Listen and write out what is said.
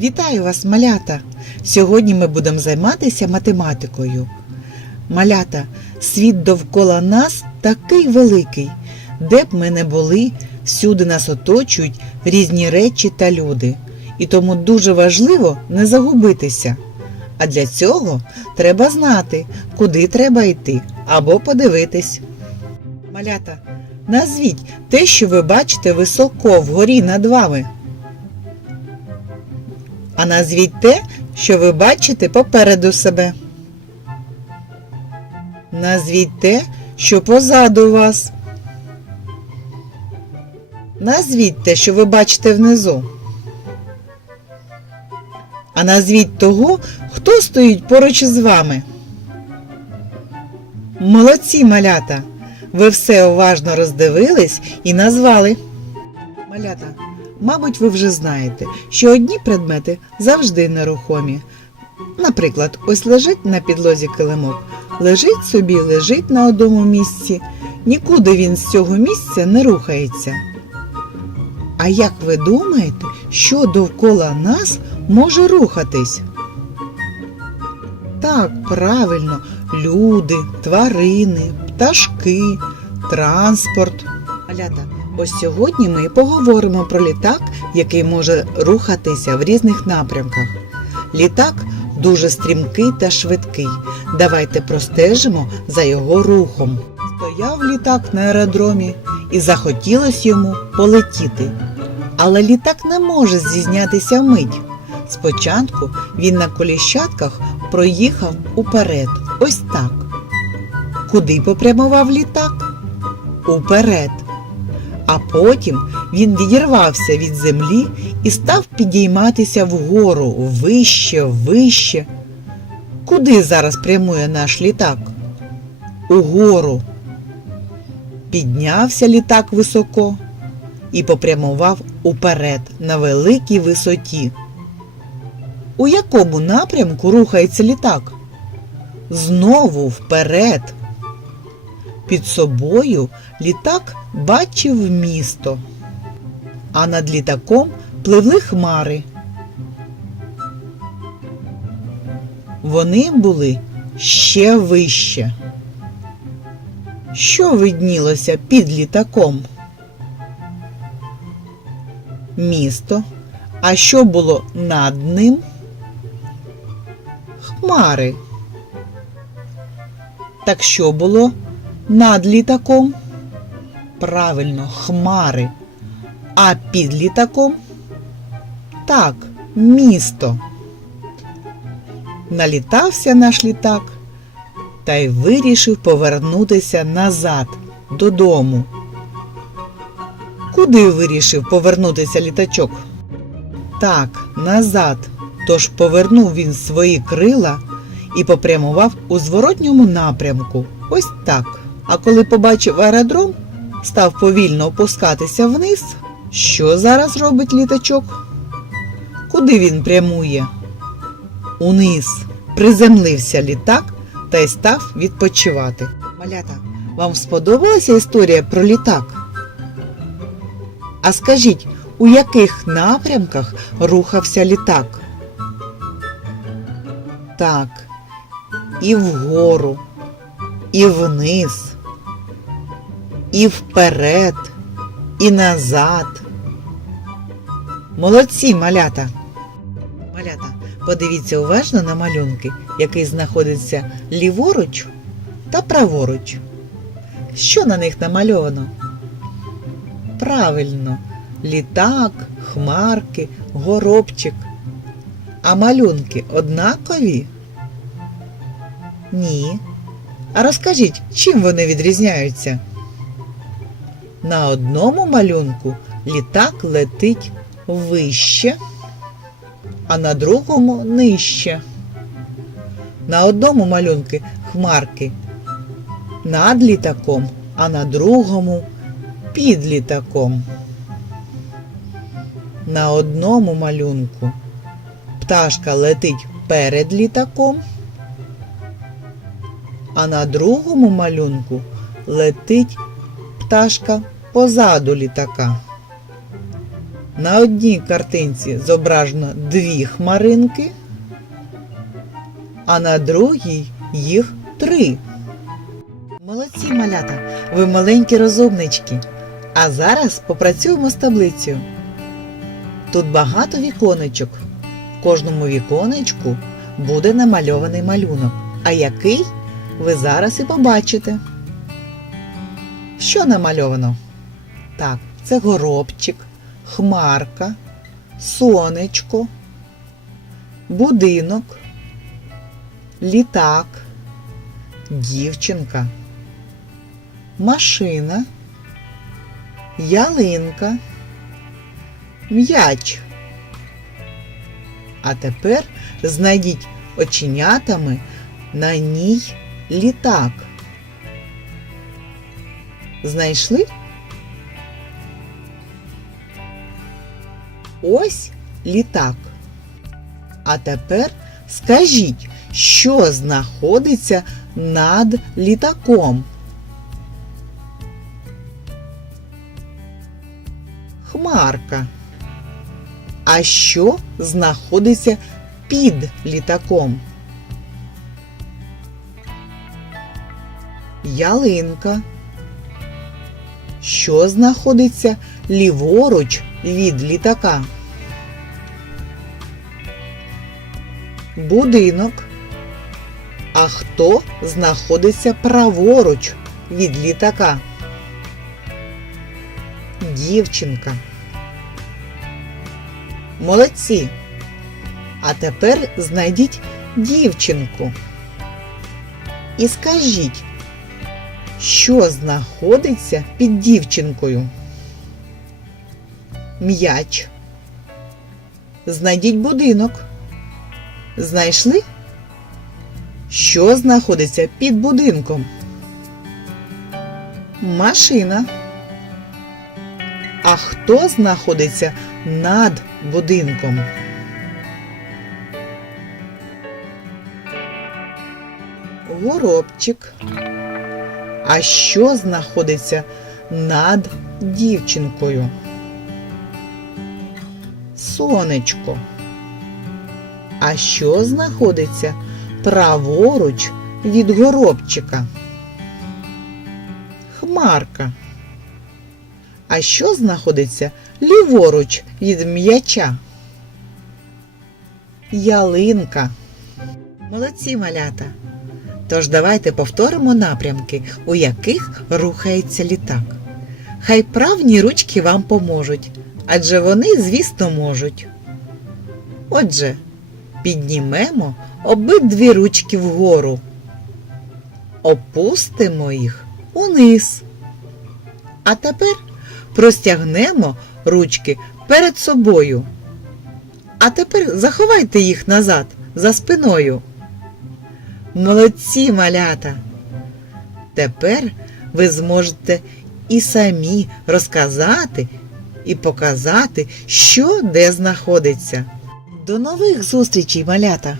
Вітаю вас, малята! Сьогодні ми будемо займатися математикою. Малята, світ довкола нас такий великий. Де б ми не були, всюди нас оточують різні речі та люди. І тому дуже важливо не загубитися. А для цього треба знати, куди треба йти або подивитись. Малята, назвіть те, що ви бачите високо вгорі над вами. А назвіть те, що ви бачите попереду себе. Назвіть те, що позаду вас. Назвіть те, що ви бачите внизу. А назвіть того, хто стоїть поруч із вами. Молодці малята! Ви все уважно роздивились і назвали. Малята, мабуть, ви вже знаєте, що одні предмети завжди нерухомі. Наприклад, ось лежить на підлозі килимок, лежить собі, лежить на одному місці, нікуди він з цього місця не рухається. А як ви думаєте, що довкола нас може рухатись? Так, правильно, люди, тварини, пташки, транспорт. Малята, ось сьогодні ми поговоримо про літак, який може рухатися в різних напрямках. Літак дуже стрімкий та швидкий. Давайте простежимо за його рухом. Стояв літак на аеродромі і захотілось йому полетіти. Але літак не може зізнятися вмить. Спочатку він на коліщатках проїхав уперед. Ось так. Куди попрямував літак? Уперед. А потім він відірвався від землі і став підійматися вгору вище, вище. Куди зараз прямує наш літак? Угору. Піднявся літак високо і попрямував уперед на великій висоті. У якому напрямку рухається літак? Знову вперед. Під собою літак бачив місто, а над літаком пливли хмари. Вони були ще вище. Що виднілося під літаком? Місто. А що було над ним? Хмари. Так що було над літаком? Правильно, хмари. А під літаком? Так, місто. Налітався наш літак та й вирішив повернутися назад додому. Куди вирішив повернутися літачок? Так, назад. Тож повернув він свої крила і попрямував у зворотньому напрямку. Ось так. А коли побачив аеродром, став повільно опускатися вниз. Що зараз робить літачок? Куди він прямує? Униз. Приземлився літак та й став відпочивати. Малята, вам сподобалася історія про літак? А скажіть, у яких напрямках рухався літак? Так, і вгору, і вниз, і вперед, і назад. Молодці, малята. Малята, подивіться уважно на малюнки, який знаходиться ліворуч та праворуч. Що на них намальовано? Правильно, літак, хмарки, горобчик. А малюнки однакові? Ні. А розкажіть, чим вони відрізняються? На одному малюнку літак летить вище, а на другому нижче. На одному малюнку хмарки над літаком, а на другому під літаком. На одному малюнку пташка летить перед літаком, а на другому малюнку летить пташка позаду літака. На одній картинці зображено дві хмаринки, а на другій їх три. Молодці малята, ви маленькі розумнички. А зараз попрацюємо з таблицею. Тут багато віконечок. В кожному віконечку буде намальований малюнок. А який ви зараз і побачите. Що намальовано? Так, це горобчик, хмарка, сонечко, будинок, літак, дівчинка, машина, ялинка, м'яч. А тепер знайдіть оченятами на ній літак. Знайшли? Ось літак. А тепер скажіть, що знаходиться над літаком? Хмарка. А що знаходиться під літаком? Ялинка. Що знаходиться ліворуч від літака? Будинок. А хто знаходиться праворуч від літака? Дівчинка. Молодці. А тепер знайдіть дівчинку. І скажіть, що знаходиться під дівчинкою? М'яч. Знайдіть будинок. Знайшли? Що знаходиться під будинком? Машина. А хто знаходиться над будинком? Горобчик. А що знаходиться над дівчинкою? Сонечко. А що знаходиться праворуч від горобчика? Хмарка. А що знаходиться ліворуч від м'яча? Ялинка. Молодці малята. Тож давайте повторимо напрямки, у яких рухається літак. Хай правні ручки вам поможуть, адже вони, звісно, можуть. Отже, піднімемо обидві ручки вгору, опустимо їх униз. А тепер простягнемо ручки перед собою. А тепер заховайте їх назад за спиною. Молодці малята! Тепер ви зможете і самі розказати і показати, що де знаходиться. До нових зустрічей, малята!